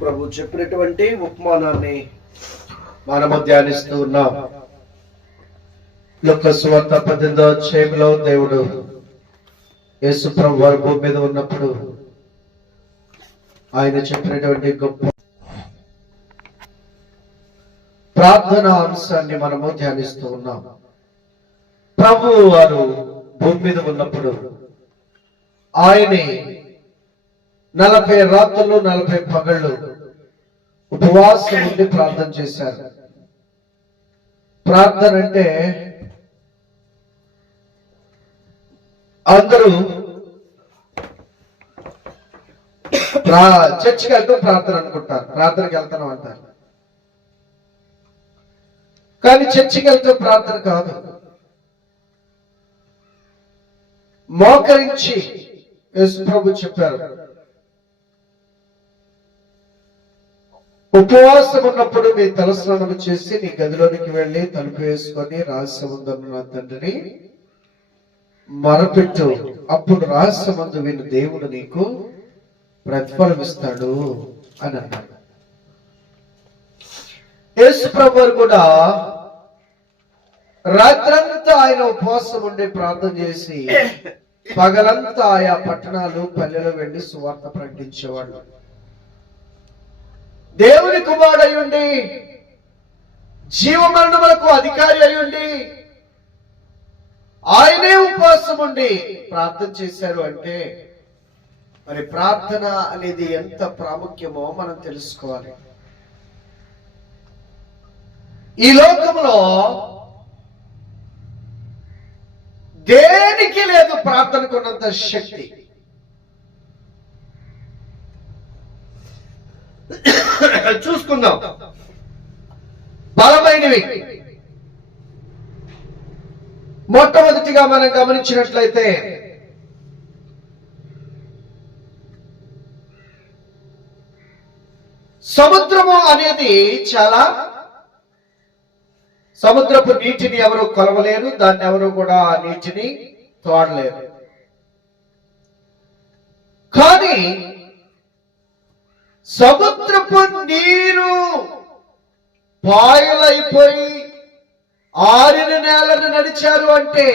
ప్రభు చెప్పినటువంటి ఉపమానాన్ని మనము ధ్యానిస్తూ ఉన్నాం. లూకా సువార్త 18వ అధ్యాయంలో దేవుడు యేసు ప్రభు వారి భూమి మీద ఉన్నప్పుడు ఆయన చెప్పినటువంటి గొప్ప ప్రార్థన అంశాన్ని మనము ధ్యానిస్తూ ఉన్నాం. ప్రభు వారు భూమి మీద ఉన్నప్పుడు ఆయనే 40 రాత్రులు 40 పగళ్ళు ఉపవాసం ఉండి ప్రార్థన చేశారు. ప్రార్థన అంటే అందరూ చర్చికి వెళ్తూ ప్రార్థన అనుకుంటారు, ప్రార్థనకి వెళ్తాను అంటారు. కానీ చర్చికి వెళ్తూ ప్రార్థన కాదు, మోకరించి యేసు ప్రభు చెప్పారు, ఉపవాసం ఉన్నప్పుడు నీ తలస్నానం చేసి నీ గదిలోనికి వెళ్ళి తలుపు వేసుకొని రహస్యమందున్న నా తండ్రిని మొరపెట్టు, అప్పుడు రహస్యమందు విని దేవుడు నీకు ప్రతిఫలం ఇస్తాడు అని అన్నాడు. యేసు ప్రభు కూడా రాత్రంతా ఆయన ఉపవాసం ఉండి ప్రార్థన చేసి పగలంతా ఆయా పట్టణాలు పల్లెలు వెళ్ళి సువార్త ప్రకటించేవాళ్ళు. దేవుని కుమారుడు అయ్యుండి జీవమరణములకు అధికారి అయ్యుండి ఆయనే ఉపవాసం ఉండి ప్రార్థన చేశారు అంటే మరి ప్రార్థన అనేది ఎంత ప్రాముఖ్యమో మనం తెలుసుకోవాలి. ఈ లోకంలో దేనికి లేదు ప్రార్థనకున్నంత శక్తి. చూసుకుందాం, బలమైనవి. మొట్టమొదటిగా మనం గమనించినట్లయితే సముద్రము అనేది చాలా, సముద్రపు నీటిని ఎవరు కొలవలేరు, దాన్ని ఎవరు కూడా ఆ నీటిని తోడలేరు. కానీ సముద్రపు నీరు పాయలైపోయి ఆరిన నేలను నడిచారు అంటే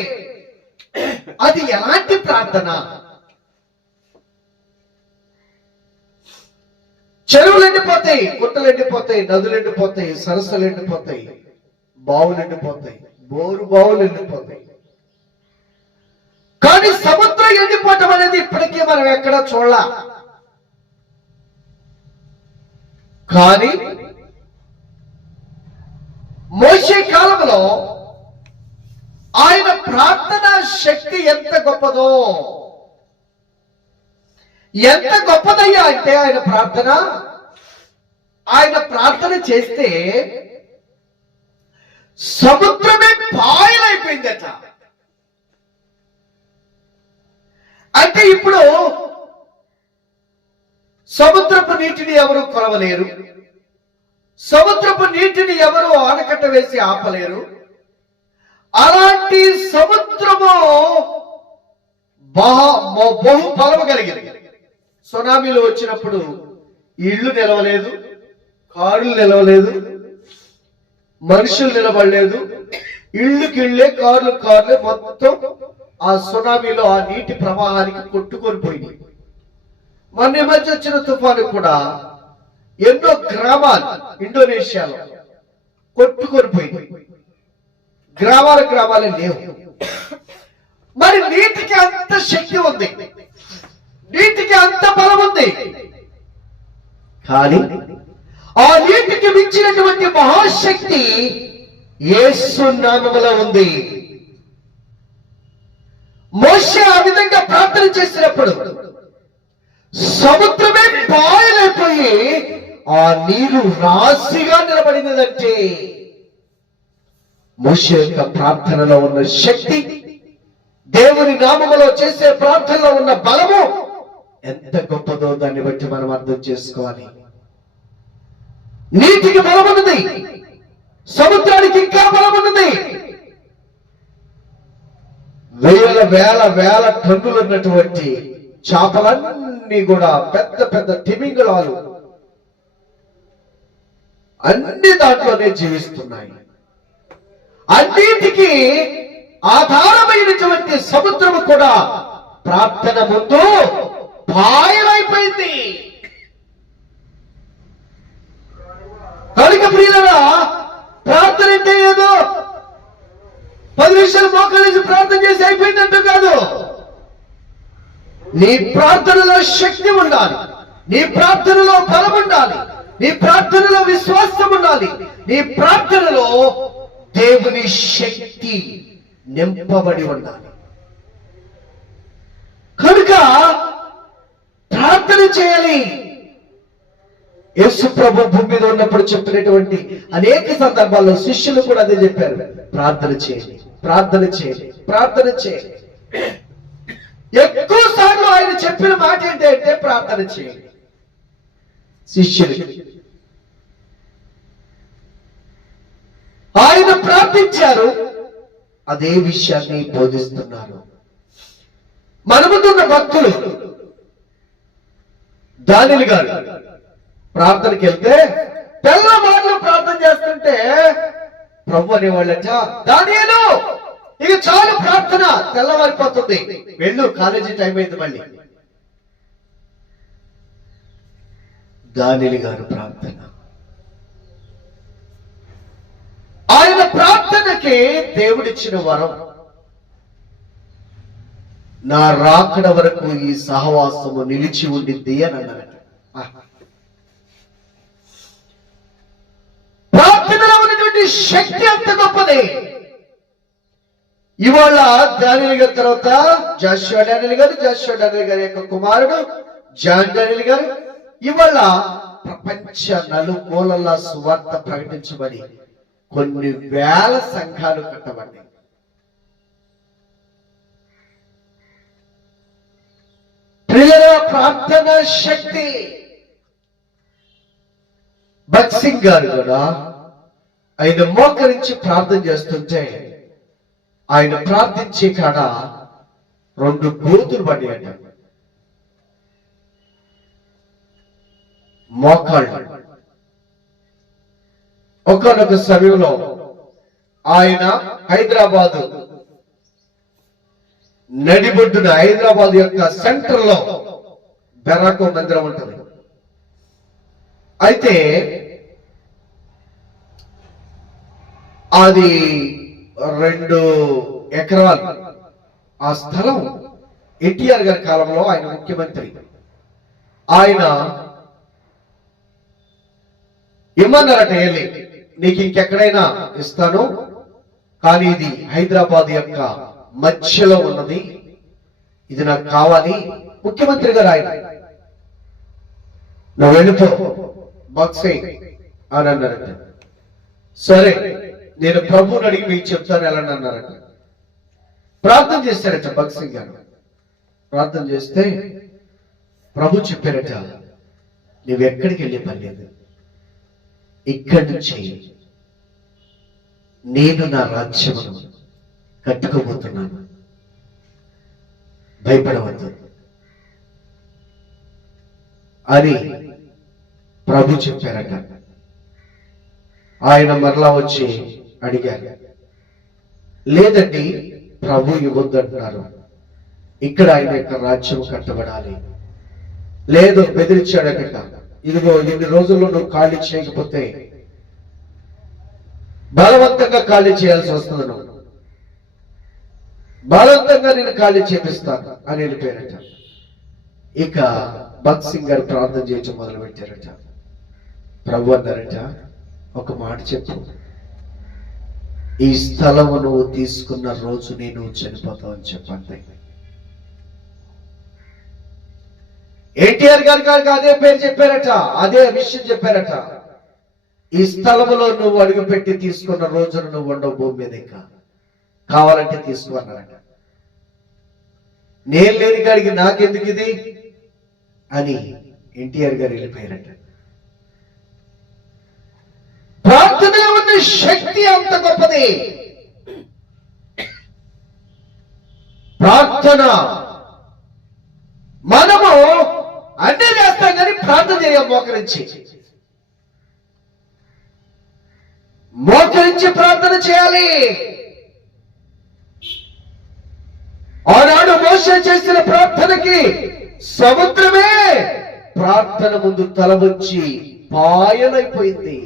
అది ఎలాంటి ప్రార్థన? చెరువులు ఎండిపోతాయి, గుట్టలు ఎండిపోతాయి, నదులు ఎండిపోతాయి, సరస్సులు ఎండిపోతాయి, బావులు ఎండిపోతాయి, బావులు ఎండిపోతాయి. కానీ సముద్రం ఎండిపోవటం అనేది ఇప్పటికీ మనం ఎక్కడ చూడాల. కానీ మోషే కాలంలో ఆయన ప్రార్థన శక్తి ఎంత గొప్పదో, ఎంత గొప్పదయ్యా అంటే ఆయన ప్రార్థన చేస్తే సముద్రమే పాయలైపోయిందట. అంటే ఇప్పుడు సముద్రపు నీటిని ఎవరు కొలవలేరు, సముద్రపు నీటిని ఎవరు ఆనకట్ట వేసి ఆపలేరు. అలాంటి సముద్రము బహు బలము కలిగింది. సునామీలు వచ్చినప్పుడు ఇళ్ళు నిలవలేదు, కారులు నిలవలేదు, మనుషులు నిలబడలేదు, ఇళ్ళే కార్లే మొత్తం ఆ సునామీలో ఆ నీటి ప్రవాహానికి కొట్టుకొని పోయింది. మొన్న మధ్య వచ్చిన తుఫాను కూడా ఎన్నో గ్రామాలు ఇండోనేషియాలో కొట్టుకొని పోయింది. గ్రామాలే లేవు. మరి నీటికి అంత శక్తి ఉంది, నీటికి అంత బలం ఉంది. కానీ ఆ నీటికి మించినటువంటి మహాశక్తి యేసు నామములో ఉంది. మోషే ఆ విధంగా ప్రార్థన చేసినప్పుడు సముద్రమే పాయలైపోయి ఆ నీరు రాశిగా నిలబడినదంటే మోషే యొక్క ప్రార్థనలో ఉన్న శక్తి, దేవుని నామములో చేసే ప్రార్థనలో ఉన్న బలము ఎంత గొప్పదో దాన్ని బట్టి మనం అర్థం చేసుకోవాలి. నీటికి బలమున్నది, సముద్రానికి ఇంకా బలమున్నది. వేల టన్నులు ఉన్నటువంటి చేపలన్నీ కూడా పెద్ద పెద్ద తిమింగళాలు అన్ని దాంట్లోనే జీవిస్తున్నాయి. అన్నిటికీ ఆధారమైనటువంటి సముద్రము కూడా ప్రార్థన ముందు పాయలైపోయింది. కనుక ప్రియులారా, ప్రార్థన అంటే ఏదో 10 నిమిషాలు మోకరించి ప్రార్థన చేసి అయిపోయిందంటూ కాదు. నీ ప్రార్థనలో శక్తి ఉండాలి, నీ ప్రార్థనలో బలం ఉండాలి, నీ ప్రార్థనలో విశ్వాసం ఉండాలి, నీ ప్రార్థనలో దేవుని శక్తి నింపబడి ఉండాలి. కనుక ప్రార్థన చేయాలి. యేసు ప్రభు భూమి మీద ఉన్నప్పుడు చెప్పినటువంటి అనేక సందర్భాల్లో శిష్యులు కూడా అదే చెప్పారు, ప్రార్థన చేయండి, ప్రార్థన చేయండి, ప్రార్థన చేయండి. ఎక్కువ సార్లు ఆయన చెప్పిన మాట ఏంటంటే ప్రార్థన చేయండి. శిష్యులు ఆయన ప్రార్థించారు, అదే విషయాన్ని బోధిస్తున్నారు. మనముతున్న భక్తులు దానియేలు గారు ప్రార్థనకి వెళ్తే తెల్లవారులు ప్రార్థన చేస్తుంటే ప్రభు అనేవాళ్ళట, దానియేలు ఇక చాలు ప్రార్థన, తెల్లవారిపోతుంది, వెళ్ళు, కాలేజీ టైం అయింది మళ్ళీ. దానియేలు గారు ప్రార్థన, ఆయన ప్రార్థనకి దేవుడిచ్చిన వరం, నా రాకడ వరకు ఈ సహవాసము నిలిచి ఉండిద్ది అని అన్నారట. ప్రార్థనలో ఉన్నటువంటి శక్తి అంత గొప్పది. ఇవాళ దానియేలు గారి తర్వాత జాషువా డానియేలు గారు, జాషువా డానియేలు గారి యొక్క కుమారుడు జాన్ డానియేలు గారు ఇవాళ ప్రపంచ నలుమూలలా సువార్త ప్రకటించబడి కొన్ని వేల సంఘాలు కట్టబడ్డాయి. ప్రియుల ప్రార్థన శక్తి. భగత్ సింగ్ గారు కూడా ఆయన మోకరించి ప్రార్థన చేస్తుంటే ఆయన ప్రార్థించే కాడ 2 గోతులు పడ్డాయట, మోకాళ్ళు. ఒకనొక సమయంలో ఆయన హైదరాబాదు నడిబొడ్డున, హైదరాబాద్ యొక్క సెంటర్ లో బెరాకో మందిరం ఉంటుంది. అయితే అది 2 ఎకరాలు ఆ స్థలం. ఎన్టీఆర్ గారి కాలంలో ఆయన ముఖ్యమంత్రి, ఆయన ఇమ్మన్నారట, వెళ్ళి నీకు ఇంకెక్కడైనా ఇస్తాను, కానీ ఇది హైదరాబాద్ యొక్క మధ్యలో ఉన్నది, ఇది నాకు కావాలి. ముఖ్యమంత్రి గారు ఆయన, నువ్వు వెళ్ళిపో బాక్సే అని అన్నారట. సరే, నేను ప్రభువుని అడిగి మీకు చెప్తాను ఎలా అన్నారట. ప్రార్థన చేశారట భగత్ సింగ్ గారు. ప్రార్థన చేస్తే ప్రభు చెప్పారట, నువ్వెక్కడికి వెళ్ళే పని లేదు, ఇక్కడి నుంచి నేను నా రాజ్యమును కట్టుకోబోతున్నాను, భయపడవద్దు అని ప్రభు చెప్పారట. ఆయన మరలా వచ్చి అడిగారు, లేదండి ప్రభు ఇవ్వద్దు అంటున్నారు, ఇక్కడ ఆయన యొక్క రాజ్యం కట్టబడాలి. లేదు, బెదిరించాడట, ఇదిగో ఇన్ని రోజుల్లో నువ్వు ఖాళీ చేయకపోతే బలవంతంగా ఖాళీ చేయాల్సి వస్తుంది, నువ్వు బలవంతంగా నేను ఖాళీ చేపిస్తాను అని వెళ్ళిపోయారట. ఇక భగత్ సింగ్ గారు ప్రార్థన చేయడం మొదలు పెట్టారట. ప్రభు అన్నారట, ఒక మాట చెప్పు, ఈ స్థలము నువ్వు తీసుకున్న రోజు నేను చనిపోతావు అని చెప్పండి. ఎన్టీఆర్ గారికి అదే పేరు చెప్పారట, అదే విషయం చెప్పారట. ఈ స్థలములో నువ్వు అడుగుపెట్టి తీసుకున్న రోజును నువ్వు ఉండవు భూమి మీద, ఇంకా కావాలంటే తీసుకున్నారట. నేను లేని కాడికి నాకెందుకు ఇది అని ఎన్టీఆర్ గారు వెళ్ళిపోయారట. ప్రార్థనలో ఉన్న శక్తి అంత గొప్పది. ప్రార్థన మనము అన్నీ చేస్తాం కానీ ప్రార్థన చేయం మోకరించి. మోకరించి ప్రార్థన చేయాలి. ఆనాడు మోషే చేసిన ప్రార్థనకి సముద్రమే ప్రార్థన ముందు తల వంచి పాయలైపోయింది.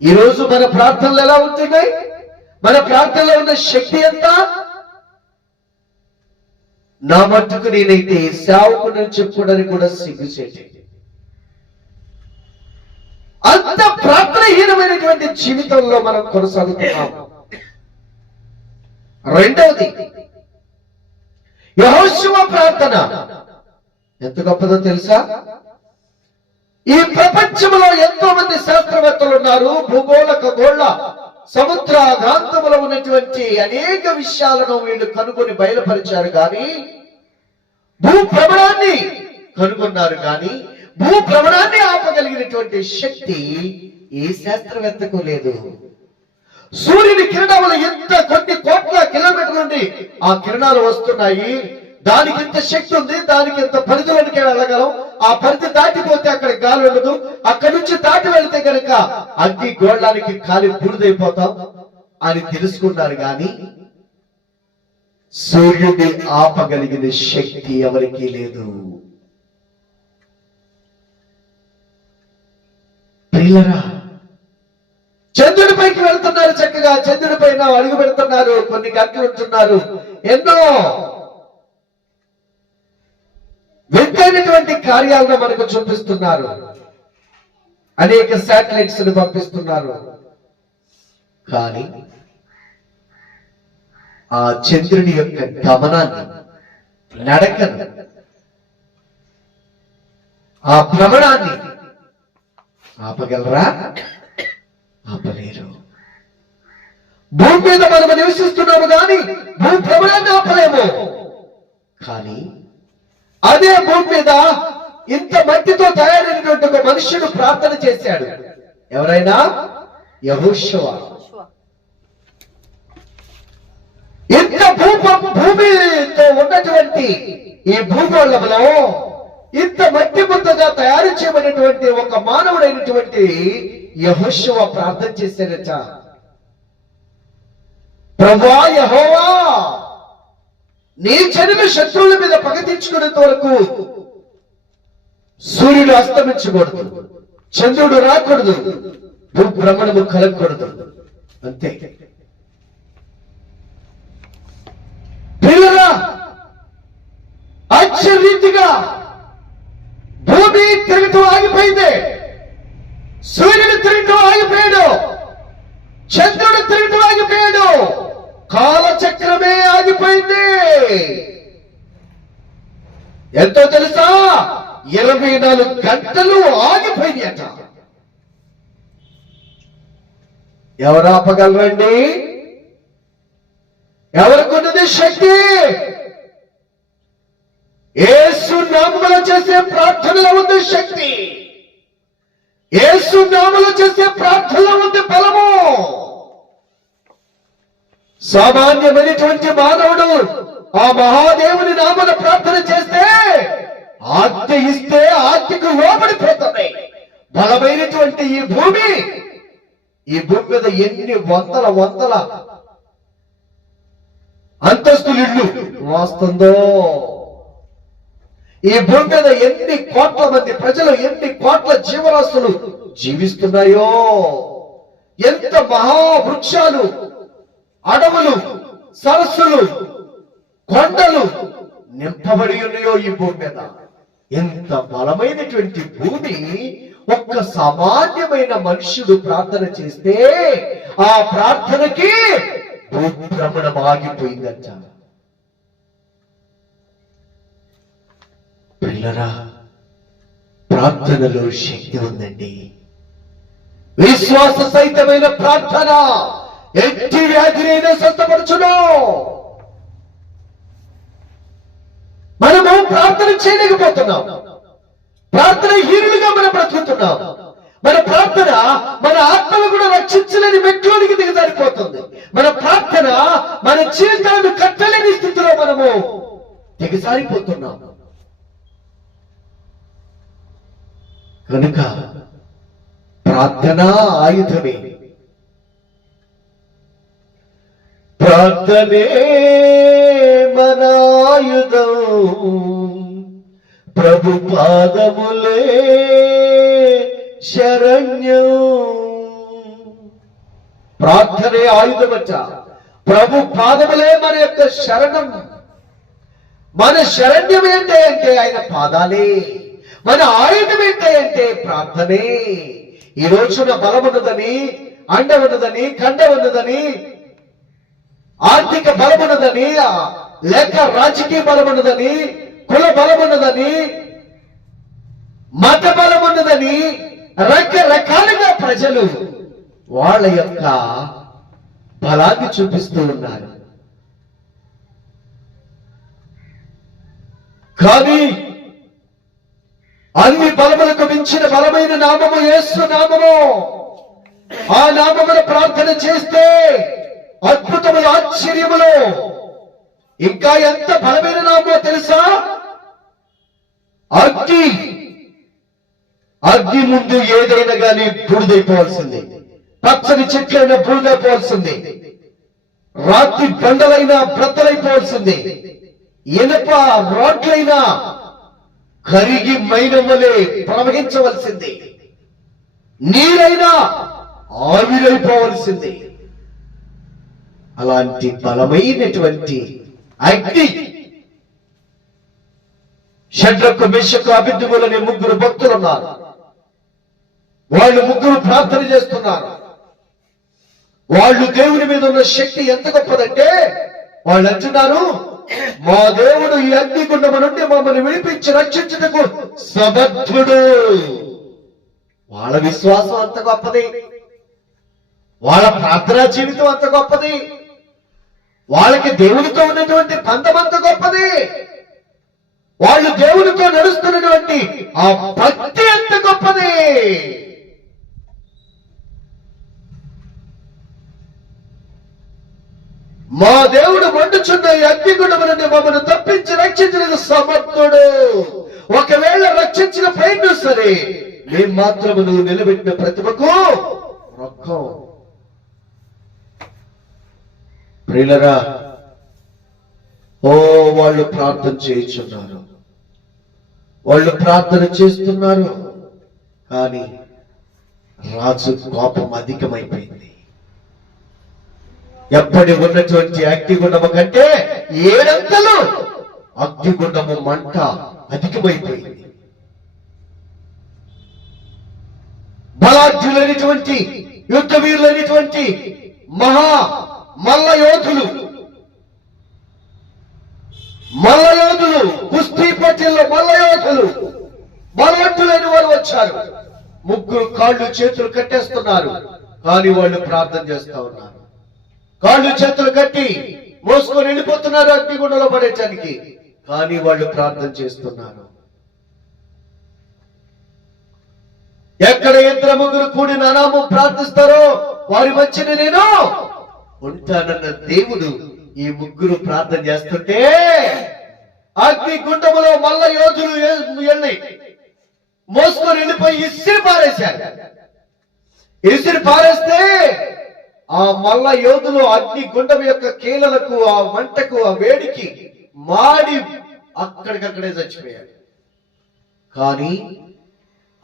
ఈరోజు మన ప్రార్థనలు ఎలా ఉంటున్నాయి? మన ప్రార్థనలో ఉన్న శక్తి ఎంత? నా మట్టుకు నేనైతే సేవకుని చెప్పుకోవడానికి కూడా సిగ్గుచేటి. అంత ప్రార్థనహీనమైనటువంటి జీవితంలో మనం కొనసాగుతున్నాం. రెండవది, యెహోషువ ప్రార్థన ఎంత గొప్పదో తెలుసా? ఈ ప్రపంచంలో ఎంతో మంది శాస్త్రవేత్తలు ఉన్నారు. భూగోళ ఖగోళ సముద్ర ప్రాంతంలో ఉన్నటువంటి అనేక విషయాలను వీళ్ళు కనుగొని బయలుపరిచారు. కానీ భూభ్రమణాన్ని కనుగొన్నారు. కానీ భూభ్రమణాన్ని ఆపగలిగినటువంటి శక్తి ఏ శాస్త్రవేత్తకు లేదు. సూర్యుని కిరణాలు ఎంత కొన్ని కోట్ల కిలోమీటర్ల నుండి ఆ కిరణాలు వస్తున్నాయి. దానికి ఇంత శక్తి ఉంది, దానికి ఇంత పరిధిలోనికి వెళ్ళగలం. ఆ పరిధి దాటిపోతే అక్కడ గాలి ఉండదు. అక్కడి నుంచి దాటి వెళితే కనుక అగ్ని గోళానికి కాలి బూడిదైపోతాం అని తెలుసుకున్నారు. కానీ సూర్యుడిని ఆపగలిగిన శక్తి ఎవరికీ లేదు. ప్రియులరా, చంద్రుడిపైకి వెళ్తున్నారు, చక్కగా చంద్రుడి పైన అడుగు పెడుతున్నారు, కొన్ని గంటలు ఉంటున్నారు, ఎన్నో వింతైనటువంటి కార్యాలను మనకు చూపిస్తున్నారు. అనేక శాటిలైట్స్ ను పంపిస్తున్నారు. కానీ ఆ చంద్రుని యొక్క గమనాన్ని, నడకను, ఆ భ్రమణాన్ని ఆపగలరా? ఆపలేరు. భూమి మీద మనం నివసిస్తున్నాము కానీ భూభ్రమణాన్ని ఆపలేము. కానీ అదే భూమి మీద ఇంత మట్టితో తయారైనటువంటి ఒక మనుష్యుడు ప్రార్థన చేశాడు. ఎవరైనా? యెహోషువ. ఇంత భూమితో ఉన్నటువంటి ఈ భూగోళంలో ఇంత మట్టి ముద్దగా తయారు చేయబడినటువంటి ఒక మానవుడైనటువంటి యెహోషువ ప్రార్థన చేశాడట. ప్రభువా యెహోవా, నీ జనుల శత్రువుల మీద పగ తీర్చుకునేంత వరకు సూర్యుడు అస్తమించకూడదు, చంద్రుడు రాకూడదు, భూభ్రమణము కలగకూడదు. అంతే. పిల్లరా, ఆశ్చర్యరీతిగా భూమి తిరగటం ఆగిపోయింది, సూర్యుడు తిరగటం ఆగిపోయాడు, చంద్రుడు తిరగటం ఆగిపోయాడు, కాలచక్రమే ఆగిపోయింది. ఎంతో తెలుసా? 24 గంటలు ఆగిపోయింది అట. ఎవరు ఆపగలరండి? ఎవరికున్నది శక్తి? యేసు నామములో చేసే ప్రార్థనలో ఉంది శక్తి. యేసు నామములో చేసే ప్రార్థనలో ఉంది బలము. సామాన్యమైనటువంటి మానవుడు ఆ మహాదేవుని నామన ప్రార్థన చేస్తే ఆజ్ఞ ఇస్తే ఆజ్ఞకు లోబడిపోతుంది. బలమైనటువంటి ఈ భూమి మీద ఎన్ని వందల అంతస్తులు ఇళ్ళు వస్తుందో, ఈ భూమి మీద ఎన్ని కోట్ల మంది ప్రజలు, ఎన్ని కోట్ల జీవరాశులు జీవిస్తున్నాయో, ఎంత మహావృక్షాలు, అడవులు, సరస్సులు, కొండలు నింపబడి ఉన్నాయో ఈ భూమి మీద. ఎంత బలమైనటువంటి భూమి ఒక్క సామాన్యమైన మనుష్యుడు ప్రార్థన చేస్తే ఆ ప్రార్థనకి భూభ్రమణం ఆగిపోయిందంట. పిల్లరా, ప్రార్థనలో శక్తి ఉందండి. విశ్వాస సహితమైన ప్రార్థన ఎట్టి వ్యాధినైనా స్వస్థపరచును. మనము ప్రార్థన చేయలేకపోతున్నాం. ప్రార్థన హీనులుగా మనం బ్రతుకుతున్నాం. మన ప్రార్థన మన ఆత్మను కూడా రక్షించలేని మెట్లోనికి దిగజారిపోతుంది. మన ప్రార్థన మన జీవితాలను కట్టలేని స్థితిలో మనము దిగజారిపోతున్నాం. కనుక ప్రార్థనా ఆయుధమే. ప్రార్థనే మన ఆయుధం, ప్రభు పాదములే శరణ్యం. ప్రార్థనే ఆయుధమట. ప్రభు పాదములే మన యొక్క శరణం. మన శరణ్యం ఏంటి అంటే ఆయన పాదాలే. మన ఆయుధం ఏంటి అంటే ప్రార్థనే. ఈ రోజున బలం ఉన్నదని, అండ ఉన్నదని, కండ ఉన్నదని, ఆర్థిక బలం ఉన్నదని, లేక రాజకీయ బలం ఉన్నదని, కుల బలం ఉన్నదని, మత బలం ఉన్నదని రకరకాలుగా ప్రజలు వాళ్ళ యొక్క బలాన్ని చూపిస్తూ ఉన్నారు. కానీ అన్ని బలములకు మించిన బలమైన నామము యేసు నామము. ఆ నామమును ప్రార్థన చేస్తే అద్భుతములు, ఆశ్చర్యములు. ఇంకా ఎంత బలమైన నామో తెలుసా? అగ్ని ముందు ఏదైనా కానీ బూడిదైపోవాల్సిందే. పచ్చని చెట్లైనా బూడిదైపోవాల్సిందే. రాత్రి బండలైనా బ్రద్దలైపోవాల్సిందే. ఇనుప రాడ్లైనా కరిగి మైనమ్మలే ప్రవహించవలసిందే. నీరైనా ఆవిరైపోవలసిందే. అలాంటి బలమైనటువంటి అగ్ని షడ్రకు, మెషకు, అబేద్నెగోలనే ముగ్గురు భక్తులు ఉన్నారు. వాళ్ళు ముగ్గురు ప్రార్థన చేస్తున్నారు. వాళ్ళు దేవుని మీద ఉన్న శక్తి ఎంత గొప్పదంటే వాళ్ళు అంటున్నారు, మా దేవుడు ఈ అగ్నిగుండము నుండి మమ్మల్ని విడిపించి రక్షించుటకు సమర్థుడు. వాళ్ళ విశ్వాసం అంత గొప్పది. వాళ్ళ ప్రార్థనా జీవితం అంత గొప్పది. వాళ్ళకి దేవునితో ఉన్నటువంటి బంధం అంత గొప్పది. వాళ్ళు దేవునితో నడుస్తున్నటువంటి ఆ భక్తి ఎంత గొప్పది. మా దేవుడు మండుచున్న ఈ అగ్నిగుండము నుండి మమ్మల్ని తప్పించి రక్షించడానికి సమర్థుడు. ఒకవేళ రక్షించిన ప్రయత్నం సరే, మేము మాత్రము నువ్వు నిలబెట్టిన ప్రతిభకు రొక్కం. ప్రియులరా, ఓ వాళ్ళు ప్రార్థన చేయించున్నారు, వాళ్ళు ప్రార్థన చేస్తున్నారు. కానీ రాజు కోపం అధికమైపోయింది. ఎప్పటి ఉన్నటువంటి అగ్నిగుండము కంటే 7 అంతలు అగ్నిగుండము మంట అధికమైపోయింది. బలాఢ్యులైనటువంటి, యుద్ధ వీరులైనటువంటి మల్ల యోధులు, కుస్తీ పోటీల్లో మల్ల యోధులు, బలవంతులైన వారు వచ్చారు. ముగ్గురు కాళ్ళు చేతులు కట్టేస్తున్నారు. కానీ వాళ్ళు ప్రార్థన చేస్తా ఉన్నారు. కాళ్ళు చేతులు కట్టి మోసుకొని వెళ్ళిపోతున్నారు అగ్నిగుండంలో పడేయడానికి. కానీ వాళ్ళు ప్రార్థన చేస్తున్నారు. ఎక్కడ 2-3 కూడి నా నామం ప్రార్థిస్తారో వారి మధ్యన నేను ఉంటానన్న దేవుడు ఈ ముగ్గురు ప్రార్థన చేస్తుంటే అగ్నిగుండములో మల్ల యోధులు వెళ్ళి మోసుకొని వెళ్ళిపోయి ఇసిరి పారేశారు. ఇసిరి పారేస్తే ఆ మల్ల యోధులు అగ్నిగుండం యొక్క కీలలకు, ఆ మంటకు, ఆ వేడికి మాడి అక్కడికక్కడే చచ్చిపోయారు. కానీ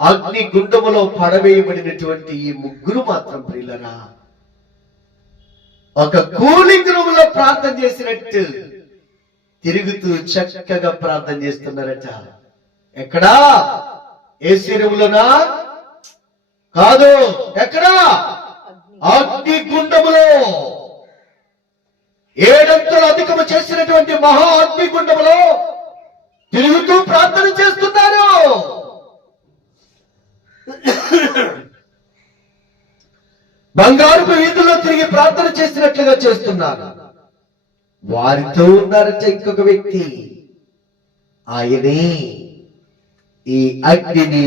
అగ్నిగుండములో పడవేయబడినటువంటి ఈ ముగ్గురు మాత్రం ప్రియులరా ఒక కూలింగ్ రూమ్ లో ప్రార్థన చేసినట్టు తిరుగుతూ చక్కగా ప్రార్థన చేస్తున్నారట. ఎక్కడా? ఏసీ రూమ్ లోనా? కాదు. ఎక్కడా? అగ్నిగుండములో. 7 అంతలు అధికము చేసినటువంటి మహా అగ్నిగుండములో తిరుగుతూ ప్రార్థన చేస్తున్నారు. బంగారుపు వీధుల్లో తిరిగి ప్రార్థన చేసినట్లుగా చేస్తున్నారు. వారితో ఉన్నారట ఇంకొక వ్యక్తి. ఆయనే ఈ అగ్నిని,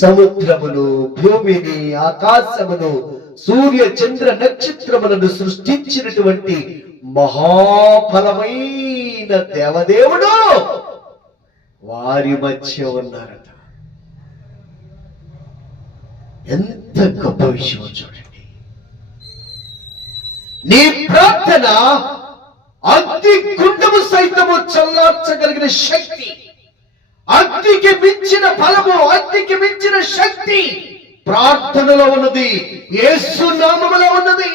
సముద్రమును, భూమిని, ఆకాశమును, సూర్య చంద్ర నక్షత్రములను సృష్టించినటువంటి మహాఫలమైన దేవదేవుడు వారి మధ్య ఉన్నారట. ఎంత గొప్ప విషయం చూడండి. నీ ప్రార్థన అగ్ని గుండము సైతము చల్లార్చగలిగిన శక్తి, అగ్నికి మించిన బలము, అగ్నికి మించిన శక్తి ప్రార్థనలో ఉన్నది, యేసు నామములో ఉన్నది.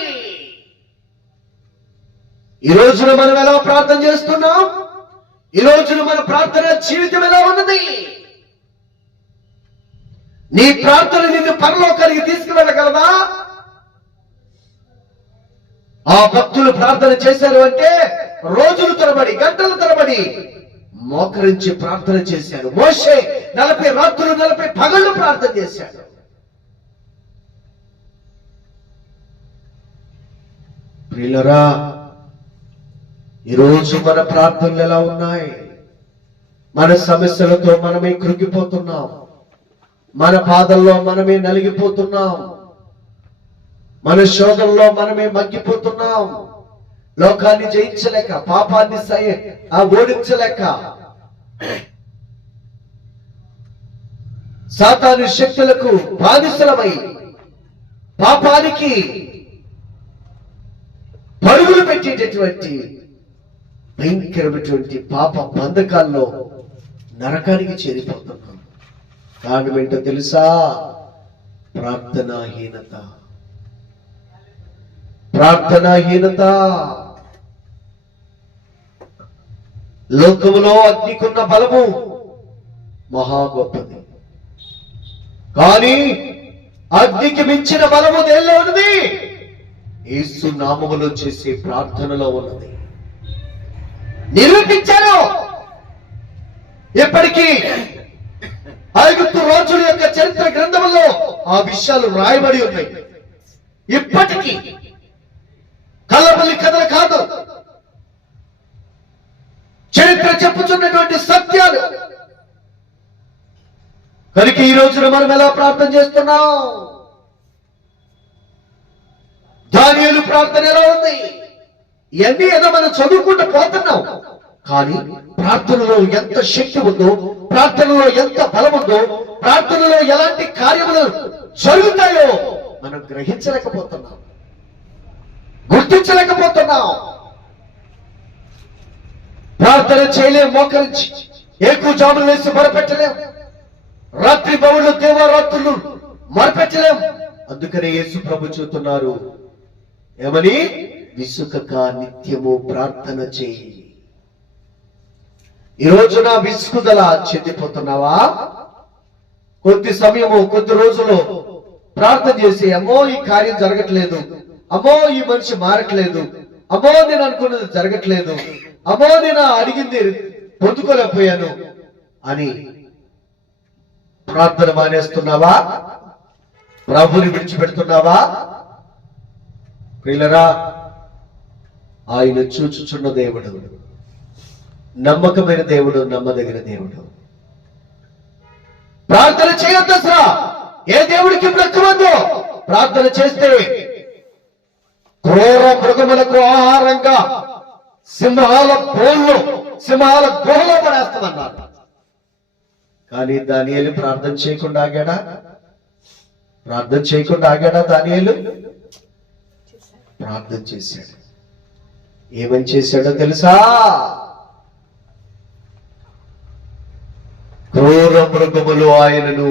ఈ రోజున మనం ఎలా ప్రార్థన చేస్తున్నాం? ఈ రోజున మన ప్రార్థన జీవితం ఎలా ఉన్నది? నీ ప్రార్థన నిన్ను పరలోకానికి తీసుకువెళ్ళగలదా? ఆ భక్తులు ప్రార్థన చేశారు అంటే రోజుల తరబడి, గంటల తరబడి మోకరించి ప్రార్థన చేశారు. మోషే 40 రాత్రులు 40 పగళ్ళు ప్రార్థన చేశాడు. ప్రియులరా, ఈరోజు మన ప్రార్థనలు ఎలా ఉన్నాయి? మన సమస్యలతో మనమే కృంగిపోతున్నాం, మన బాధల్లో మనమే నలిగిపోతున్నాం, మన శోధంలో మనమే మగ్గిపోతున్నాం. లోకాన్ని జయించలేక, పాపాన్ని ఓడించలేక, సాతాను శక్తులకు బానిసలమై పాపానికి పరుగులు పెట్టేటటువంటి భయంకరమైనటువంటి పాప బంధకాల్లో నరకానికి చేరిపోతున్నాం. కారణం ఏంటో తెలుసా? ప్రార్థనాహీనత. ప్రార్థనాహీనత. లోకములో అగ్నికున్న బలము మహా గొప్పది, కానీ అగ్నికి మించిన బలము దేనిలో ఉన్నది? యేసు నామములో చేసే ప్రార్థనలో ఉన్నది. నిరూపించారు. ఎప్పటికీ ఐగుప్తు రోజుల యొక్క చరిత్ర గ్రంథంలో ఆ విషయాలు రాయబడి ఉన్నాయి. ఇప్పటికీ కల్లబల్లి కథలు కాదు, చరిత్ర చెప్పుచున్నటువంటి సత్యాలు. కనుక ఈ రోజున మనం ఎలా ప్రార్థన చేస్తున్నాం? దానియేలు ప్రార్థన ఎలా ఉంది? ఇవన్నీ ఏదో మనం చదువుకుంటూ పోతున్నాం, కానీ ప్రార్థనలో ఎంత శక్తి ఉందో, ప్రార్థనలో ఎంత బలం ఉందో, ప్రార్థనలో ఎలాంటి కార్యములు జరుగుతాయో మనం గ్రహించలేకపోతున్నాం, గుర్తించలేకపోతున్నాం. ప్రార్థన చేయలేం, మోకరించి ఏకు జాములు వేసి మొరపెట్టలేం, రాత్రి బవులు దేవరాత్రులు మొరపెట్టలేం. అందుకనే యేసు ప్రభు చెబుతున్నారు ఏమని? విసుకక నిత్యము ప్రార్థన చేయి. ఈ రోజున విసుగుదల చెందిపోతున్నావా? కొద్ది సమయము, కొద్ది రోజులు ప్రార్థన చేసి, అమ్మో ఈ కార్యం జరగట్లేదు, అమ్మో ఈ మనిషి మారట్లేదు, అమ్మో నేను అనుకున్నది జరగట్లేదు, అమ్మో నేను అడిగింది పొందుకోలేకపోయాను అని ప్రార్థన మానేస్తున్నావా? ప్రభుని విడిచిపెడుతున్నావా? ప్రియులరా, ఆయన చూచుచున్న దేవుడు, నమ్మకమైన దేవుడు, నమ్మదగిన దేవుడు. ప్రార్థన చేయొద్దు అసలు. ఏ దేవుడికి బ్రతకవద్దు. ప్రార్థన చేస్తే క్రూర మృగములకు ఆహారంగా సింహాల గుహలో పడేస్తామన్నారు. కానీ దానియేలు ప్రార్థన చేయకుండా ఆగాడా? ప్రార్థన చేయకుండా ఆగాడా? దానియేలు ప్రార్థన చేశాడు. ఏమని చేశాడో తెలుసా? క్రూర మృగములు ఆయనను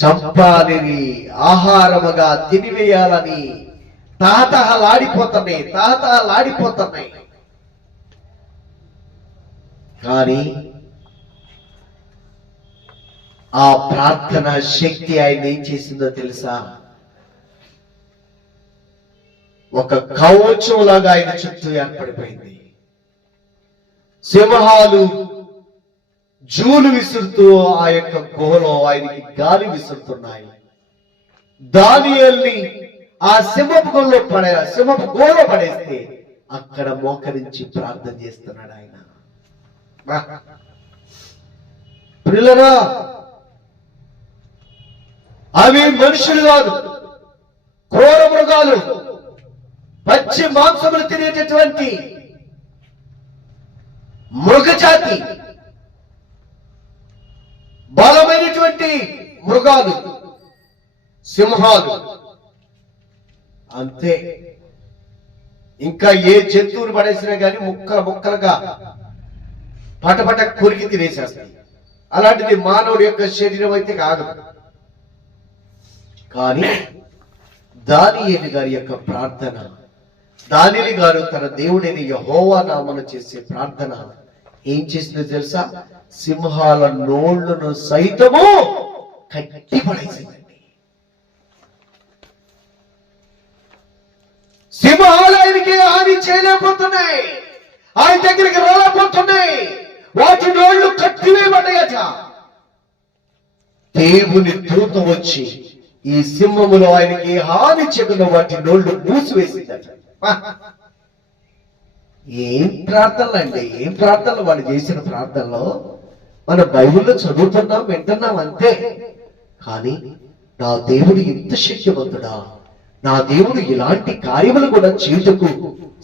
చంపాలని, ఆహారముగా తినివేయాలని తహతహలాడిపోతున్నాయి. కానీ ఆ ప్రార్థన శక్తి ఆయన ఏం చేసిందో తెలుసా? ఒక కవచం లాగా ఆయన చుట్టూ ఏర్పడిపోయింది. సింహాలు జూలు విసురుతూ ఆ యొక్క గుహలో ఆయనకి గాలి విసురుతున్నాయి. దానియేలుని ఆ సింహపు గుహలో పడేస్తే అక్కడ మోకరించి ప్రార్థన చేస్తున్నాడు ఆయన. ప్రియులరా, అవి మనుషులు కాదు, క్రూర మృగాలు, పచ్చి మాంసములు తినేటటువంటి మృగజాతి, బలమైనటువంటి మృగాలు. సింహాలు అంతే. ఇంకా ఏ జంతువుని పడేసినా కానీ ముక్కలు ముక్కలుగా పటపట కొరికి తినేసేస్తాయి. అలాంటిది మానవుడి యొక్క శరీరం అయితే కాదు. కానీ దానియేలు గారి యొక్క ప్రార్థన, దానియేలు గారు తన దేవుడైన యెహోవా నామమున చేసే ప్రార్థన ఏం చేసిందో తెలుసా? సింహాల నోళ్లను సైతము కట్టి పడేసిందండి. సింహాలు ఆయనకి హాని చేయలేకపోతున్నాయి, ఆయన దగ్గరికి రాలేకపోతున్నాయి, వాటి నోళ్లు కట్టివేయబడ్డాయట. దేవుని దూత వచ్చి ఈ సింహములో ఆయనకి హాని చేయకుండా వాటి నోళ్లు మూసివేసిందట. ఏం ప్రార్థనలు అండి, ఏం ప్రార్థనలు వాళ్ళు చేసిన ప్రార్థనలో. మన బైబిల్లో చదువుతున్నాం, వింటున్నాం అంతే. కానీ నా దేవుడు ఇంత శక్తివంతుడా, నా దేవుడు ఇలాంటి కార్యములు కూడా చేయుటకు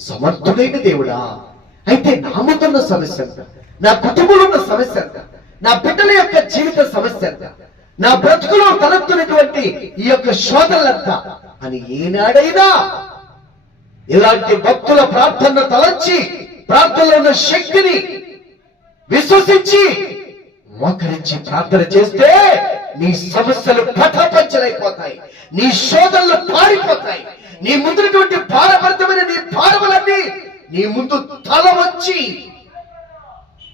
సమర్థుడైన దేవుడా. అయితే నా ముందున్న సమస్య అంట, నా కుటుంబంలో ఉన్న సమస్య అంట, నా బిడ్డల యొక్క జీవిత సమస్య అంట, నా బ్రతుకులో తలెత్తున్నటువంటి ఈ యొక్క శోధనలంతా అని ఏనాడైనా ఇలాంటి భక్తుల ప్రార్థన తలంచి, ప్రార్థనలో ఉన్న శక్తిని విశ్వసించి మోకరించి ప్రార్థన చేస్తే నీ సమస్యలు పటాపంచలైపోతాయి, నీ శోధనలు పారిపోతాయి, నీ ముందున్నటువంటి భారభరితమైన నీ భారములన్నీ నీ ముందు తల వచ్చి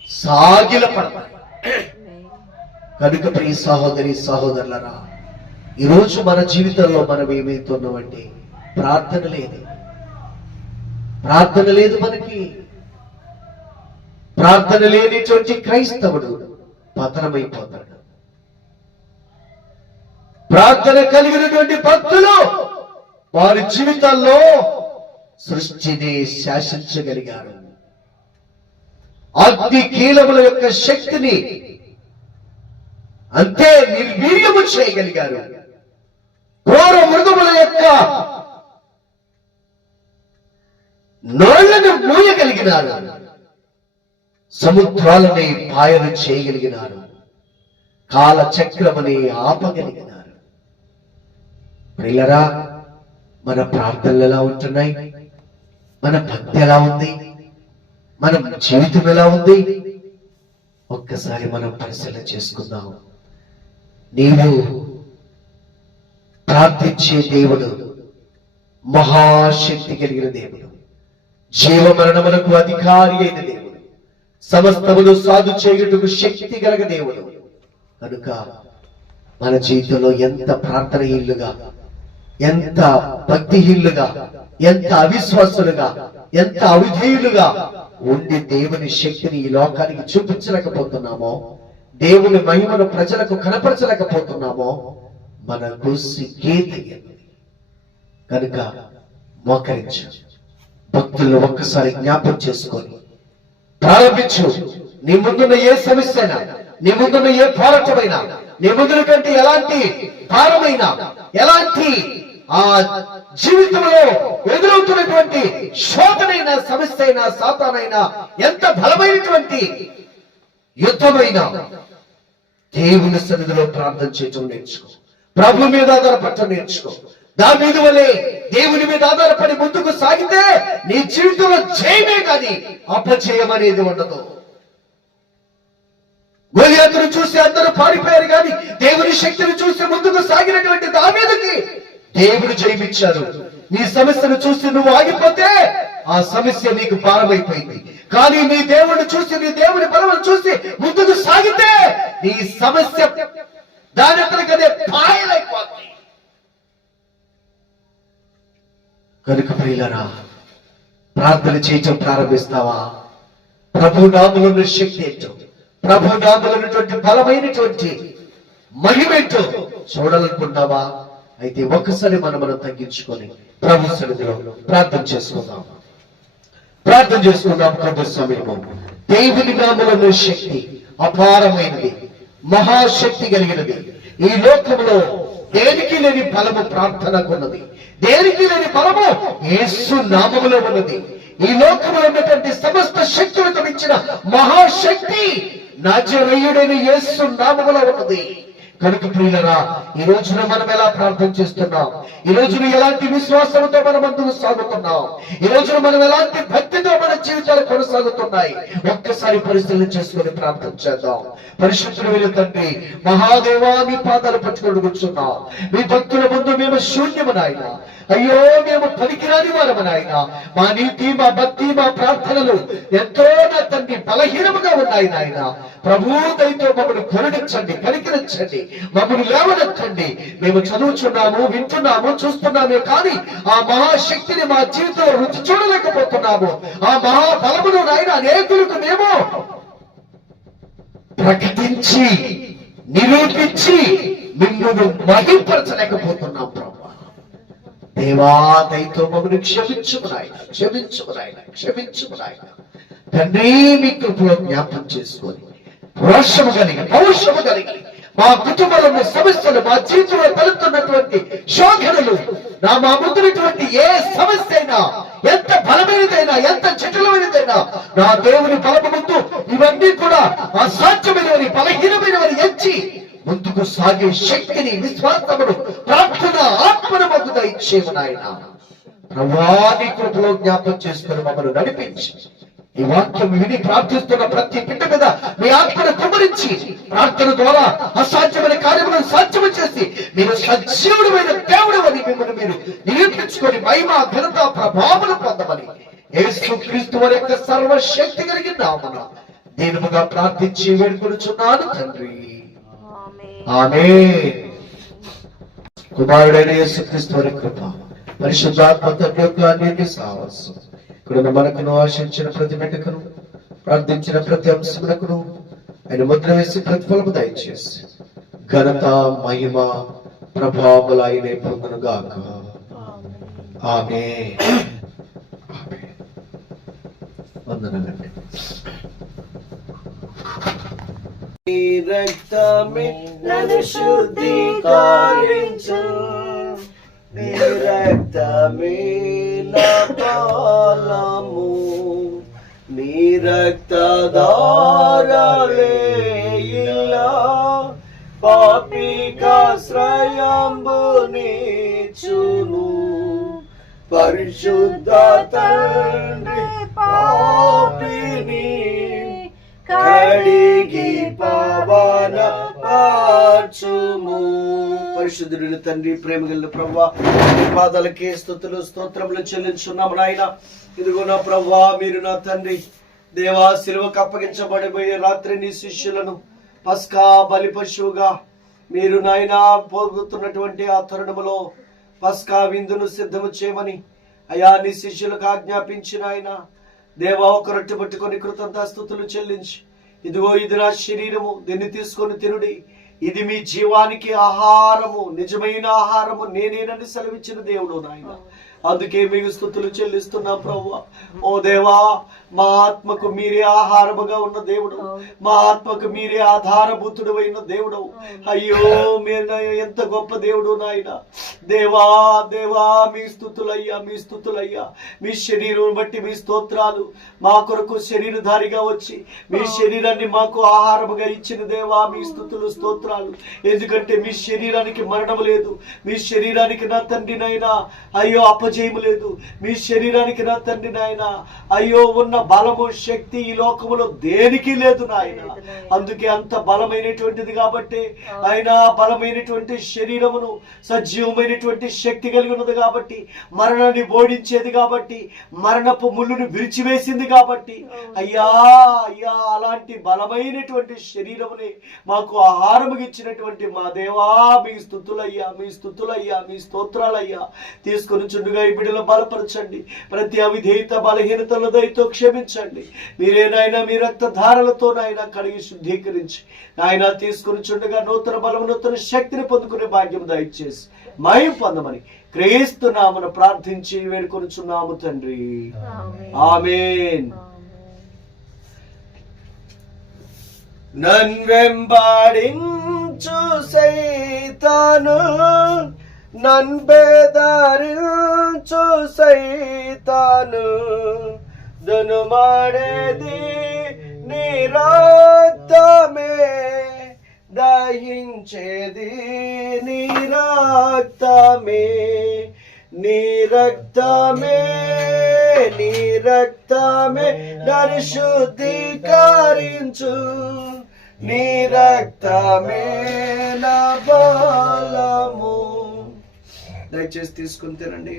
సాగిల పడతాయి. కనుక ప్రియ సహోదరి సహోదరులరా, ఈరోజు మన జీవితంలో మనం ఏమైతున్నామంటే ప్రార్థన లేదు, ప్రార్థన లేదు. మనకి ప్రార్థన లేనిటువంటి క్రైస్తవుడు పతనమైపోతాడు. ప్రార్థన కలిగినటువంటి భక్తులు వారి జీవితాల్లో సృష్టిని శాసించగలిగారు. అగ్ని కీలముల యొక్క శక్తిని అంతే నిర్వీర్యము చేయగలిగారు. క్రూర మృగముల యొక్క నోళ్లను మూయగలిగినారు, సముద్రాలని పాయలు చేయగలిగినారు, కాలచక్రమని ఆపగలిగినారు. ప్రియులరా, మన ప్రార్థనలు ఎలా ఉంటున్నాయి? మన భక్తి ఎలా ఉంది? మన జీవితం ఎలా ఉంది? ఒక్కసారి మనం పరిశీలన చేసుకుందాం. నీవు ప్రార్థించే దేవుడు మహాశక్తి కలిగిన దేవుడు, జీవమరణములకు అధికారి అయిన దేవుడు, సమస్తమును సాధు చేయుటకు శక్తి గలగ దేవుడు. కనుక మన జీవితంలో ఎంత ప్రార్థనహీనులుగా, ఎంత భక్తిహీనులుగా, ఎంత అవిశ్వాసులుగా, ఎంత అవిధేయులుగా ఉండి దేవుని శక్తిని ఈ లోకానికి చూపించలేకపోతున్నామో, దేవుని మహిమను ప్రజలకు కనపరచలేకపోతున్నామో మనకు సిగ్గేతయ్యింది. కనుక మోకరించు, భక్తులను ఒక్కసారి జ్ఞాపకం చేసుకొని ప్రారంభించు. నీ ముందున్న ఏ సమస్య అయినా, నీ ముందున్న ఏ పోరాటమైనా, నీ ముందున కంటే ఎలాంటి భారమైనా, ఎలాంటి ఆ జీవితంలో ఎదురవుతున్నటువంటి శోధనైనా, సమస్య అయినా, సాతానైనా, ఎంత బలమైనటువంటి యుద్ధమైనా దేవుని సన్నిధిలో ప్రార్థన చేయటం నేర్చుకో. ప్రభు మీద ఆధారపడటం నేర్చుకో. దావీదు వలె దేవుని మీద ఆధారపడి ముందుకు సాగితే నీ జీవితంలో జయమే కానీ అపజయం అనేది ఉండదు. గొలియాతును చూసి అందరూ పారిపోయారు కానీ దేవుని శక్తిని చూసి ముందుకు సాగినటువంటి దావీదుకి దేవుడు జయమిచ్చారు. నీ సమస్యను చూసి నువ్వు ఆగిపోతే ఆ సమస్య నీకు భారమైపోయింది. కానీ నీ దేవుడిని చూసి, నీ దేవుని బలమును చూసి ముందుకు సాగితే నీ సమస్య దాని అంతటికదే పాయలైపోతుంది. కనుక ప్రియులారా, ప్రార్థన చేయటం ప్రారంభిస్తావా? ప్రభు నామములో శక్తి ఏంటో, ప్రభు నామములో ఉన్నటువంటి బలమైనటువంటి మహిమేంటో చూడాలనుకుంటావా? అయితే ఒక్కసారి మనం తగ్గించుకొని ప్రభు సన్నిధిలో ప్రార్థన చేసుకుందాం. ప్రార్థన చేసుకుందాం. ప్రభు సమీపం దేవుని నామములో శక్తి అపారమైనది, మహాశక్తి కలిగినది. ఈ లోకంలో దేనికి లేని బలము ప్రార్థనకున్నది, దేనికి లేని బలము యేసు నామములో ఉన్నది. ఈ లోకంలో ఉన్నటువంటి సమస్త శక్తులకు మించిన మహాశక్తి నజరేయుడైన యేసు నామములో ఉన్నది. కనుక ప్రియులరా, ఈ రోజున మనం ఎలా ప్రార్థన చేస్తున్నాం? ఈ రోజున ఎలాంటి విశ్వాసంతో మన ముందుకు సాగుతున్నాం? ఈ రోజున మనం ఎలాంటి భక్తితో మన జీవితాలు కొనసాగుతున్నాయి? ఒక్కసారి పరిశీలన చేసుకుని ప్రార్థన చేద్దాం. పరిశుద్ధుడైన తండ్రి, మహాదేవా, మీ పాదాలు పట్టుకొని కూర్చున్నాం. మీ భక్తుల ముందు మేము శూన్యము నాయన. అయ్యో, మేము పనికిరాని వారము నాయన. మా నీతి, మా భక్తి, మా ప్రార్థనలు ఎంతో నా తండ్రి బలహీనముగా ఉన్నాయి నాయన. ప్రభు దయతో మమ్మల్ని కరుణించండి, కనికరించండి, మమ్మల్ని లేవనెత్తండి. మేము చదువుచున్నాము, వింటున్నాము, చూస్తున్నామే కానీ ఆ మహాశక్తిని మా జీవితంలో రుచి చూడలేకపోతున్నాము. ఆ మహాబలమును నాయన అనేకులకు మేము ప్రకటించి నిరూపించి మిమ్మల్ని మహింపరచలేకపోతున్నాం. ప్రభు దేవా, దయతో మమ్మల్ని క్షమించుము నాయన, క్షమించుము నాయన, క్షమించుము నాయన. తండ్రి, మీ కృపలో జ్ఞాపకం చేసుకొని రోషము కలిగి, పౌరుషము కలిగి మా కుటుంబంలో సమస్యలు, మా జీవితంలో తలెత్తున్నటువంటి శోధనలు, మా ముందున్నటువంటి ఏ సమస్య అయినా, ఎంత బలమైనదైనా, ఎంత జటిలమైనదైనా, నా దేవుని బలము ముందు ఇవన్నీ కూడా అసాధ్యమైనవని, బలహీనమైనవని ఎంచి ముందుకు సాగే శక్తిని, విశ్వాసమును, ప్రార్థన, ఆత్మను మాకు దయచేయము నాయన. ప్రభువా, నీ కృపలో జ్ఞాపకం చేసుకుని మమ్మల్ని నడిపించి, ఈ వాక్యం విని ప్రార్థిస్తున్న ప్రతి బిడ్డ మీద మీ ఆత్మను కుమరించి, ప్రార్థన ద్వారా అసాధ్యమైన కార్యములను సాధ్యము చేసి మీరు సజీవుడమైన దేవుడు అని మిమ్మల్ని మీరు నిరూపించుకొని మహిమ, ఘనత, ప్రభావములు పొందమని యేసు క్రీస్తు వారి యొక్క సర్వశక్తి కలిగిన నామమున దీనముగా ప్రార్థించి వేడుకొనుచున్నాను తండ్రి. ఆమేన్. కుమారుడైన యేసుక్రీస్తు వారి కృప, పరిశుద్ధాత్మ తండ్రి యొక్క అన్యోన్య సహవాసం ఇక్కడ మనకును, ఆశించిన ప్రతి బిడ్డకును, ప్రార్థించిన ప్రతి అంశమునకును ఆయన ముద్ర వేసి ప్రతిఫలము దయచేసి ఘనత, మహిమ, ప్రభావములు ఆయనే పొందును గాక. ఆమేన్. వందనాలండి. రక్తమే నన్ను శుద్ధీకరించు, నీ రక్తమే నా బలము, నీ రక్తధారలే ఇలా పాపికాశ్రయంబునిచ్చును. పరిశుద్ధ తండ్రి పాపిని కడిగి పవన పార్చుము. పరిశుద్ధుడైన తండ్రి, ప్రేమ కలిగిన ప్రభువా, నీ పాదాలకే స్తుతులు, స్తోత్రములు చెల్లించున్నాము నాయన. ఇదిగో నా ప్రభువా, మీరు నా తండ్రి దేవా, సిలువకు అప్పగించబడిపోయే రాత్రి నీ శిష్యులను పస్కా బలి పశువుగా మీరు నాయన పోగొతున్నటువంటి ఆ తరుణములో పస్కా విందును సిద్ధము చేయమని అయా నీ శిష్యులకు ఆజ్ఞాపించిన ఆయన దేవా, ఒక రొట్టె పట్టుకొని కృతజ్ఞతాస్తుతులు చెల్లించి, ఇదిగో ఇది నా శరీరము, దీన్ని తీసుకొని తినుడి, ఇది మీ జీవానికి ఆహారము, నిజమైన ఆహారము నేనేనని సెలవిచ్చిన దేవుడు నాయన. అందుకే మీకు స్తుతులు చెల్లిస్తున్నా ప్రభువా. ఓ దేవా, మా ఆత్మకు మీరే ఆహారముగా ఉన్న దేవుడు, మా ఆత్మకు మీరే ఆధారభూతుడు అయిన దేవుడు. అయ్యో, మీరు ఎంత గొప్ప దేవుడు నాయన. దేవా దేవా, మీ స్తుతులయ్యా, మీ స్తుతులయ్యా. మీ శరీరం బట్టి మీ స్తోత్రాలు. మా కొరకు శరీరధారిగా వచ్చి మీ శరీరాన్ని మాకు ఆహారముగా ఇచ్చిన దేవా, మీ స్తుతులు, స్తోత్రాలు. ఎందుకంటే మీ శరీరానికి మరణము లేదు, మీ శరీరానికి నా తండ్రి నాయన అయ్యో అపజయము లేదు, మీ శరీరానికి నా తండ్రి నాయన అయ్యో ఉన్న బలము, శక్తి ఈ లోకములో దేనికి లేదు నాయన. అందుకే అంత బలమైనటువంటిది కాబట్టి ఆయన బలమైనటువంటి శరీరమును, సజీవమైనటువంటి శక్తి కలిగి ఉన్నది కాబట్టి, మరణాన్ని ఓడించేది కాబట్టి, మరణపు ముళ్ళును విరిచివేసింది కాబట్టి, అయ్యా అయ్యా అలాంటి బలమైనటువంటి శరీరముని మాకు ఆహారముగా ఇచ్చినటువంటి మా దేవా, మీ స్తుతులయ్యా, మీ స్తుతులయ్యా, మీ స్తోత్రాలయ్యా. తీసుకొని చుండుగా ఈ బిడ్డలు బలపరచండి, ప్రతి అవిధేయత, బలహీనతల దయతో క్షమించండి. మీరేనాయన మీ రక్తధారలతో నాయన కడిగి శుద్ధీకరించి నాయన తీసుకుని చుండగా నూతన బలము, నూతన శక్తిని పొందుకునే భాగ్యం దయచేసి మహిమ పొందమని క్రీస్తు నామమున ప్రార్థించి వేడుకొనుచున్నాము తండ్రి. ఆమేన్. నన్వెంబడించు సైతాను, నన్బెదరించు సైతాను, దను మాడేది నీ రక్తమే, దహించు దహించేది నీ రక్తమే, నీ రక్తమే, నీ రక్తమే నన్ను శుద్ధీకరించు, నీ రక్తమే నా బలము. దయచేసి తీసుకుని తినండి.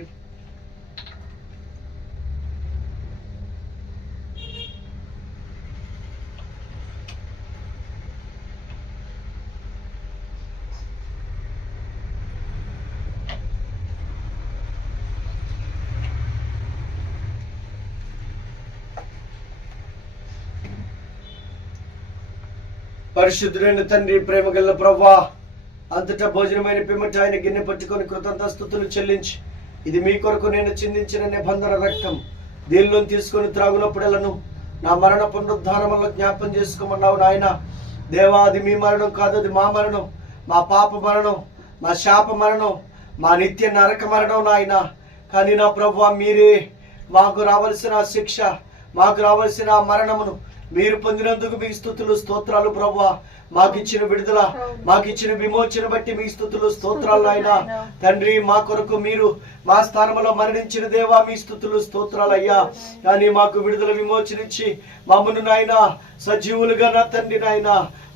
పరిశుద్ధుడైన తండ్రి, ప్రేమ గల ప్రభువా, అంతటా భోజనమైన పిమ్మట ఆయన గిన్నె పట్టుకొని కృతజ్ఞతాస్తుతులు చెల్లించి, ఇది మీ కొరకు నేను చిందించిన నిబంధన రక్తం, దీనిలో తీసుకొని త్రాగునప్పుడెలను నా మరణ పునరుద్ధానములో జ్ఞాపం చేసుకోమన్నావు నాయన. దేవా, అది మీ మరణం కాదు, అది మా మరణం, మా పాప మరణం, మా శాప మరణం, మా నిత్య నరక మరణం నాయన. కానీ నా ప్రభువా, మీరే మాకు రావలసిన శిక్ష, మాకు రావలసిన మరణమును మీరు పొందినందుకు మీ స్తుతులు స్తోత్రాలు ప్రభువా. మాకిచ్చిన విడుదల, మాకిచ్చిన విమోచన బట్టి మీ స్తుతులు స్తోత్రాలు నాయన. తండ్రి, మా కొరకు మీరు మా స్థానంలో మరణించిన దేవా, మీ స్తుతులు స్తోత్రాలు అయ్యా. కానీ మాకు విడుదల విమోచన ఇచ్చి మమ్మను నాయన సజీవులుగా, నా తండ్రి నాయన,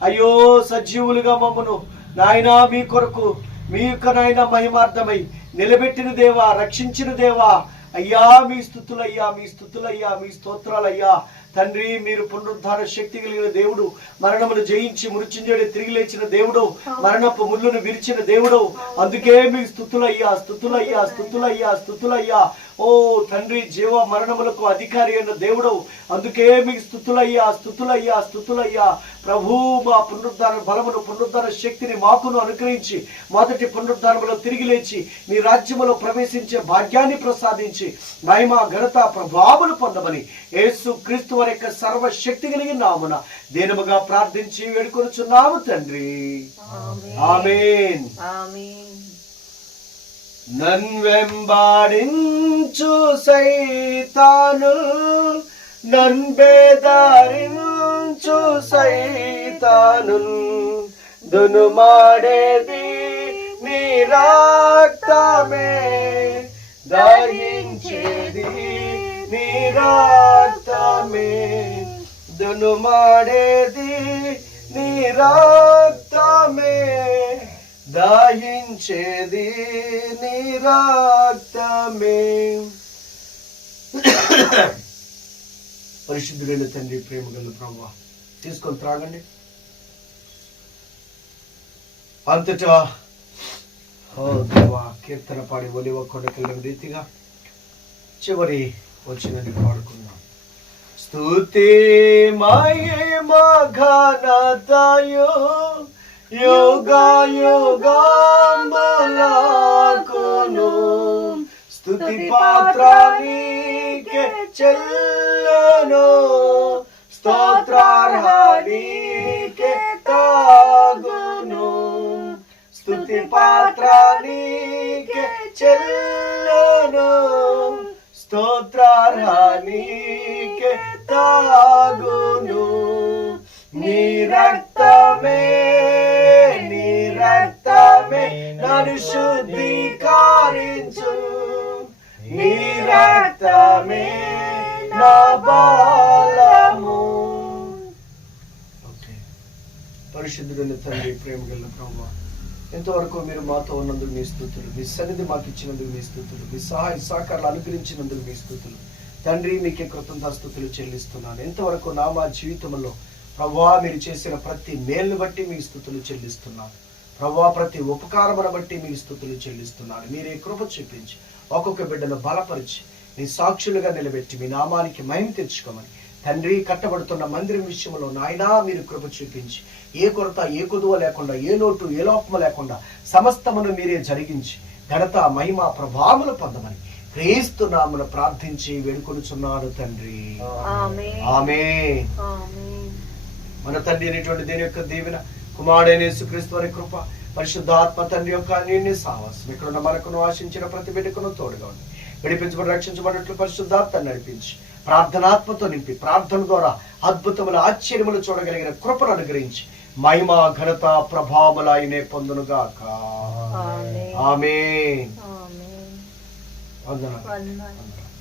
అయ్యో సజీవులుగా మమ్మను నాయన మీ కొరకు మీ యొక్క నాయన మహిమార్థమై నిలబెట్టిన దేవా, రక్షించిన దేవా అయ్యా, మీ స్తుతులయ్యా, మీ స్తుతులయ్యా, మీ స్తోత్రాలయ్యా. తండ్రి, మీరు పునరుద్ధార శక్తి కలిగిన దేవుడు, మరణమును జయించి మృత్యుంజయుడు తిరిగి లేచిన దేవుడు, మరణపు ముళ్ళును విరిచిన దేవుడు. అందుకే మీ స్తుతులయ్యా, స్తుతులయ్యా, స్తుతులయ్యా, స్తుతులయ్యా. ఓ తండ్రి, జీవ మరణములకు అధికారి అయిన దేవుడు, అందుకే మీ స్తుతులయ్యా, స్తుతులయ్యా, స్తుతులయ్యా. ప్రభు, మా పునరుద్ధార బలమును, పునరుద్ధార శక్తిని మాకును అనుగ్రహించి మొదటి పునరుద్ధారములో తిరిగి లేచి మీ రాజ్యములో ప్రవేశించే భాగ్యాన్ని ప్రసాదించి మహిమ ఘనత ప్రభావములు పొందమని యేసు క్రీస్తు వారి యొక్క సర్వశక్తి కలిగిన నామమున దీనముగా ప్రార్థించి వేడుకొనుచున్నాము తండ్రి. ఆమేన్. నన్వెంబాడించు సైతాను, నన్బేదారించు సైతాను, దునుమాడేది నీ రక్తమే, దహించేది నీ రక్తమే, దునుమాడేది నీ రక్తమే, దహించేది నీ రక్తమే. పరిశుద్ధుడైన తండ్రి, ప్రేమ గల ప్రభువా, తీసుకొని త్రాగండి. అంతటా కీర్తన పాడి ఒలివ కొండకెళ్ళిన రీతిగా చివరి వచ్చినది పాడుకున్నాం. స్తుతి మహిమ ఘనతయు యుగాయుగములకును, స్తుతి పాత్ర నీకే చెల్లును, స్తోత్రార్హ నీకే తాగును, స్తుతి పాత్ర నీకే చెల్లును, స్తోత్రార్హ నీకే తాగును. నీ రక్తమే, నీ రక్తమే నన్ను శుద్ధీకరించు, నీ రక్తమే నా బలము. పరిశుద్ధుడైన తండ్రి, ప్రేమ గల ప్రభువా, ఎంతవరకు మీరు మాతో ఉన్నందుకు మీ స్తుతులు, మీ సన్నిధి మాకు ఇచ్చినందుకు మీ స్తుతులు, మీ సహాయ సహకారాలు అనుగ్రహించినందుకు మీ స్తుతులు. తండ్రి, మీకే కృతజ్ఞతాస్తుతులు చెల్లిస్తున్నాను. ఎంతవరకు నా మా జీవితంలో ప్రభువా మీరు చేసిన ప్రతి మేలును బట్టి మీ స్తుతులు చెల్లిస్తున్నాను. ప్రభువా, ప్రతి ఉపకారమును బట్టి మీ స్తుతులు చెల్లిస్తున్నాను. మీరే కృప చూపించి ఒక్కొక్క బిడ్డను బలపరిచి మీ సాక్షులుగా నిలబెట్టి మీ నామానికి మహిమ తెచ్చుకోమని తండ్రి, కట్టబడుతున్న మందిరం విషయంలో నాయనా మీరు కృప చూపించి ఏ కొరత, ఏ కొదువ లేకుండా, ఏ లోటు, ఏ లోపము లేకుండా సమస్తమును మీరే జరిగించి ఘనత, మహిమ, ప్రభావములు పొందమని క్రీస్తు నామమున ప్రార్థించి వేడుకొనుచున్నాను తండ్రి. ఆమేన్. మన తండ్రి అయినటువంటి దేని యొక్క దీవెన, కుమారుడైన యేసుక్రీస్తు వారి కృప, పరిశుద్ధాత్మ తండ్రి యొక్క అన్యోన్య సహవాసం ఇక్కడున్న మనకును ఆశించిన ప్రతి బిడ్డకును తోడుగా ఉంది. విడిపించబడి రక్షించబడినట్లు పరిశుద్ధాత్మ నడిపించి ప్రార్థనాత్మతో నింపి ప్రార్థన ద్వారా అద్భుతముల ఆశ్చర్యములు చూడగలిగిన కృపను అనుగ్రహించి మహిమ ఘనత ప్రభావములు ఆయనే పొందునుగాక. ఆమేన్. ఆమేన్. ఆమేన్. వందనాలు. వందనాలు.